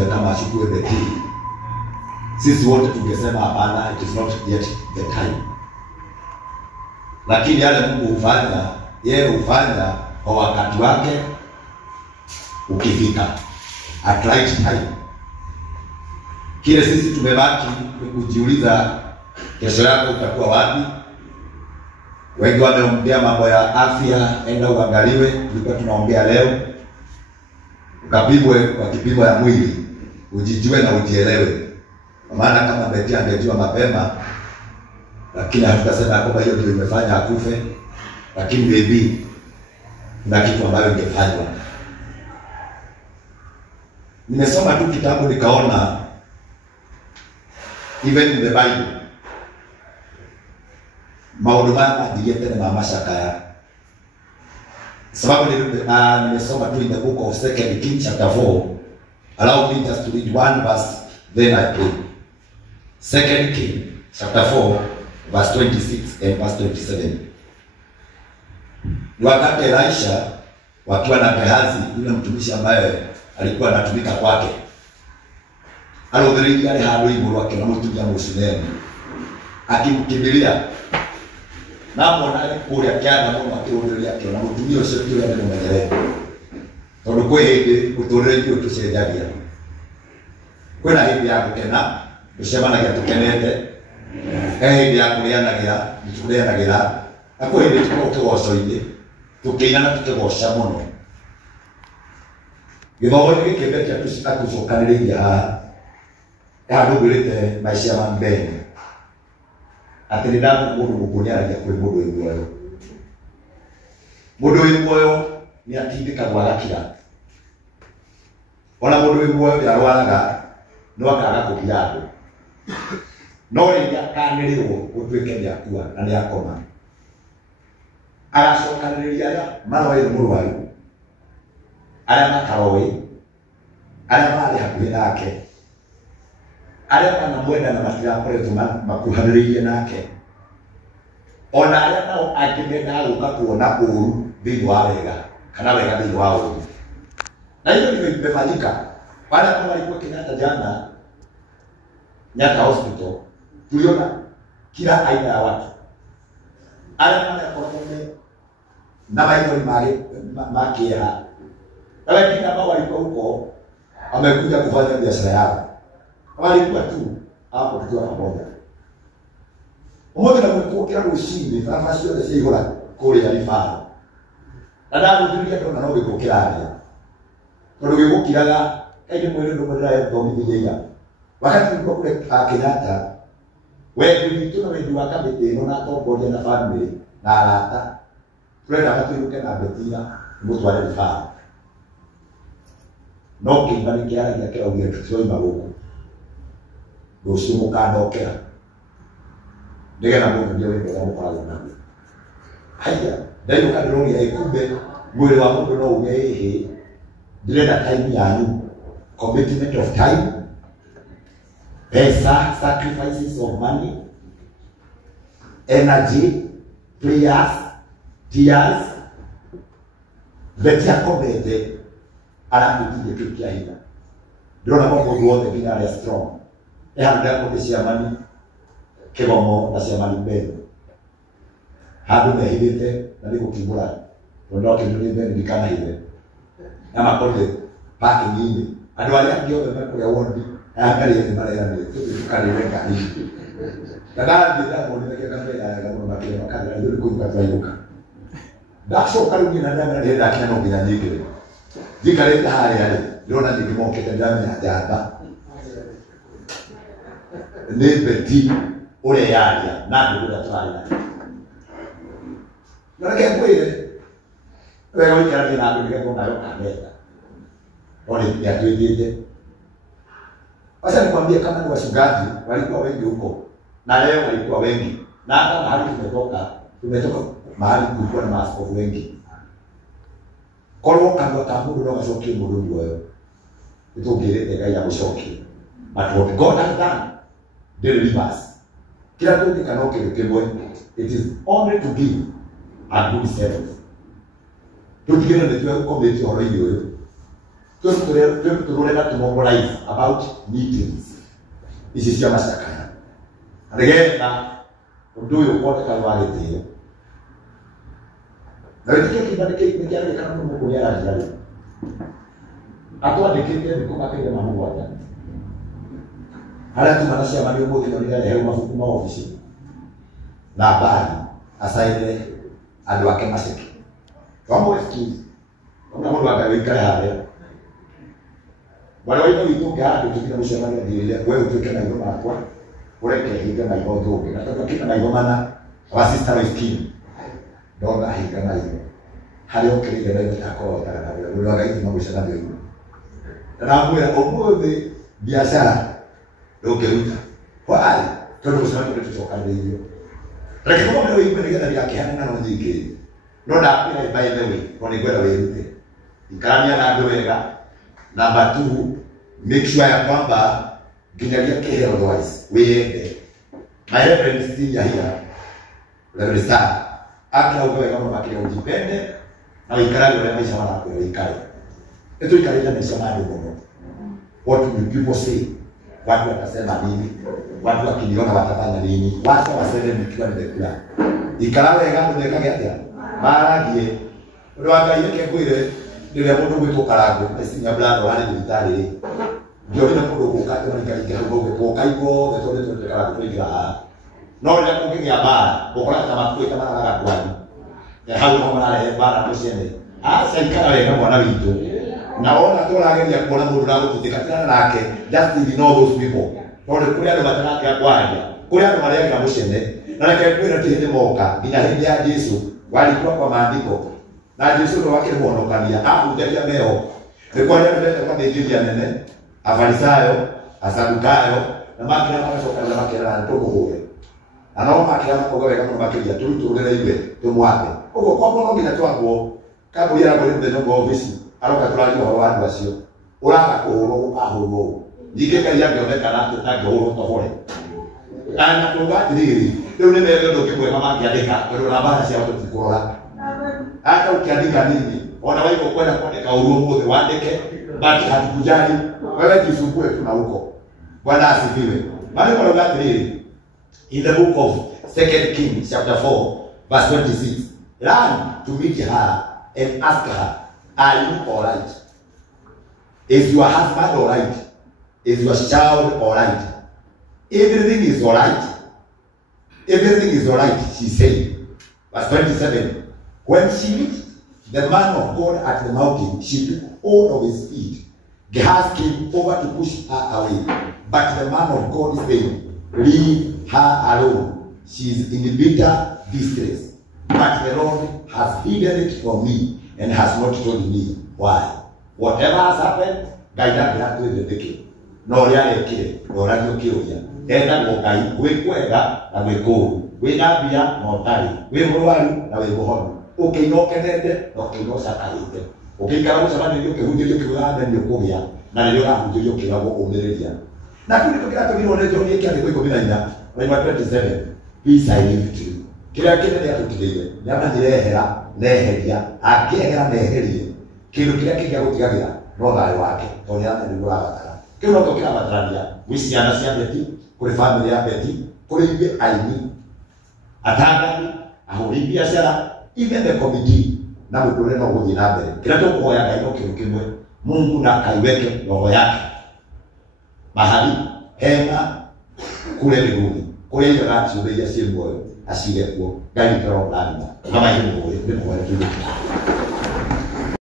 ajiulize kama achukue beti. Sisi wote tungesema hapana, it is not yet the time. Lakini yale Mungu hufanya, yeye hufanya kwa wakati wake ukifika, at right time. Kile sisi tumebaki kujiuliza kesho yako utakuwa wapi. Wengi wameongea mambo ya afya, enda uangaliwe. Tulikuwa tunaongea leo, ukapimwe kwa kipimo ya mwili, ujijue na ujielewe. Kwa maana kama Beti angejua mapema, lakini hatutasema kwamba hiyo ndio imefanya akufe, lakini maybe na kitu ambayo ingefanywa. Nimesoma tu kitabu nikaona even in the Bible maono mama digete na mama shakaya. Sababu nimesoma tu in the book of 2 Kings chapter 4. Allow me just to read one verse, then I pray. 2 Kings chapter 4 verse 26 and verse 27. Wakati Elisha wakiwa na Gehazi, yule mtumishi ambaye alikuwa anatumika kwake, alodhirikia ile hali iburu wake na mtumia Musulemu akimkimbilia na mbona kuria kiana mbona akirudhiria kiona mtumia ucio kile ndio mwenyewe tondu kwe hindi kuturedio tucenjagia kwena hindi ya gukena ducemanagia tukenete hindi ya kurianagira nitureanagira akwe hindi tukogoco-ini tukiina na tukigoca muno githomo giki kibetia tucokaniriria haha ndugirite maica ma mbere ati ndamu mundu mukuniaragia kuri mundu wi muoyo. Mundu wi muoyo ni atindikagwo agakira. Ona mundu wi muoyo yarwaraga no akaga kugira andu. No riria kanirirwo gutwike ni akua na ni akoma. Aracokaniriria aria marwaire murwaru, aria makaroi, aria mari hakuhi nake, aria manamwenda na matirakoretwo makuhanĩrĩirie nake, ona aria nao angĩmenda gũka kuona ũru thĩinĩ wa wega kana wega thĩinĩ wa ũru. Na hiyo ndio imefanyika. Wale kama walikuwa Kenyatta jana Nyaka Hospital, tuliona kila aina ya watu. Aria wanakorogome na maitho makia. Na wengine ambao walikuwa huko wamekuja kufanya biashara yao. Walikuwa tu hapo tukiwa pamoja. Umoja na kuokera ushindi nafasi yote si hora kule alifanya. Nada kutulia ndo na nobe kokeraje. Ndo gikukiraga kaje mwele ndo mwele ya thomithia. Wakati tulikuwa kule Kenyatta, wewe tu na wewe wakabete no na tongoria na family na arata. Twenda katuruke na Betina mutware rifaa. No kimbali kiara ya kila ugetu tuoi magugu. Gusumu kandokera ndegera mundu ndio wendo wa mukarago na haya ndayo kadroni ya ikumbe mwili wa mundu no ugehe direnda time yanyu, commitment of time, pesa, sacrifices of money, energy, prayers, tears, betia komete arakutije tukia hina ndona mundu wothe nginya aria strong ehanda kwa ciamani kibomo na ciamani mbele handu mehithite na nigukibura ndo kindu ni kana hive na makote parking andu aria ndio wemekuria wondi angalia ni mara yana tukanireka hivi kadari ndio mbona kama ya kama makio kadari ndio kukatayuka daso karungi na ndana ndio dakina no binyanyike dikarete hali ndio na ndimokete ndani ya jaba ni Beti ule yaria na ndio tutafanya na kweli wewe ukirudi na ndio kwa nayo kamera wale ya tuidije. Sasa nikwambie kama ni washungaji walikuwa wengi huko na leo walikuwa wengi na hata mahali tumetoka mahali kulikuwa na maaskofu wengi kolo kando tambu ndo mashoki mundu wewe itogirete gai ya mushoki but what God has done delivers. Kila kitu kanoke kibwe, it is only to give and good service. Tutigere ndio komiti horo hiyo tururega tumobilize about meetings. Ici cia macakaya. Nĩgetha ũndũ ũyũ ũkoteka wagĩtĩo. Na wĩtĩkio kĩbandĩ kĩu nĩkĩarĩkana mũno kũrĩa arajia rĩ. Atwandĩkĩte thikũ makĩria ma mũgwanja. Harĩa tumana ciamanio mũthĩ no nĩarehe mabuku ma ofici. Na mbari acaine andũ ake maceke. Wamwe excuse. Ona mũndũ akawĩikare harĩa. Wale wao wito kia tukina mshamani ndio wewe utoke na ngoma kwa ureke higa na hiyo ndogo nataka kina na ngoma na wasista wa skin ndio na higa na hiyo hali okile ndio takao tarana ndio wakaiti mambo sana ndio na mwera omuthi biashara ndio keruta wale ndio kusema ndio tutoka ndio lakini kama leo ipo ndio yake hana na nyingine ndio na pia by the way kwa nigwera wewe ikamia na ndio wega. Number 2, make sure ya kwamba ginyagia ke otherwise weende. My reference still here. Reverend Star. Akila ukawe kama makile ujipende na uikaraji wale maisha wanakuwa uikari. Eto ikari na maisha madu mono. What will people say? Watu watasema nini? Watu wakiniona watafanya nini? Watu waseme nikiwa nimekula. Ikarawe ngano ndekage atia. Maragie. Ndo akaiyeke kwire ndio hapo ndio karago asinya blado wale militari ndio ndio kukata manikali hapo kwa kaipo ndio karago kwa no ndio kukingia bara bokora kama kwa kama na kwani hao kama na bara mshene serikali wewe mwana witu naona torageria kuona mundu na gutikatana nake just to know those people ndio kule ndo matanake ya kwaje kule ndo mali yake na mshene na nikakwira tende moka ina hindi ya Yesu walikuwa kwa maandiko. Na Yesu ndo wake muonokania akujalia meo kwa nini ndio kwa Biblia nene Afarisayo Asadukayo na makina kama soka za makina na toko huwe anaomba kila mmoja wake kama makija tururele ibe tumwape uko kwa mbona ngina twako kabo yara bole ndio ngo office aloka tulaji wa watu wasio uraka kuhoro ahoro ndike kali yake onekana tutagoro tohore ana tungati nini leo nime ndio kibwe kama kiandika ndio nabana sia watu tukora hata ukiandika nini ona wewe kwenda kuandika urongo uandike bali hatukujali wewe jisumbue tu na huko. Bwana asifiwe. Bali kwa lugha hii in the book of 2 Kings chapter 4 verse 26 run to meet her and ask her, are you all right? Is your husband all right? Is your child all right? Everything is all right. Everything is all right, she said. Verse 27. When she reached the man of God at the mountain, she took hold of his feet. Gehazi came over to push her away. But the man of God said, leave her alone. She is in bitter distress. But the Lord has hidden it from me and has not told me why. Whatever has happened, guide that to the decay. No real kid, no radio kill. Enda ngokai, we kwega na we ko. We nabia no tari. We mwalu na we bohono. Okay, no kenende, okay, no sakaite. Okay, kama msema ndio kehunjio kiwanda ndio komia. Na ndio kahunjio kiwabo omereria. Na kile kile kitu kile ndio ndio kiasi kwa 14. When 27, peace I leave to you. Kila kile ndio tukideye. Nyama ndirehera, neheria, akehera neherie. Kile kile kile gutigagira no thayo wake. Tonya ndio gurabatara. Kile no tokira matarania. Wisi anasia beti, kule family ya beti, kule ibe aini. Atangani, ahuri biashara, even the committee na mutore no guthi na mbere kila tukuhoya Ngai no kindu kimwe Mungu na kaiweke roho yake mahali hema kule mbinguni kule ile rati ile ya simu asile kwa Ngai roho ndani kama hiyo ndio ndio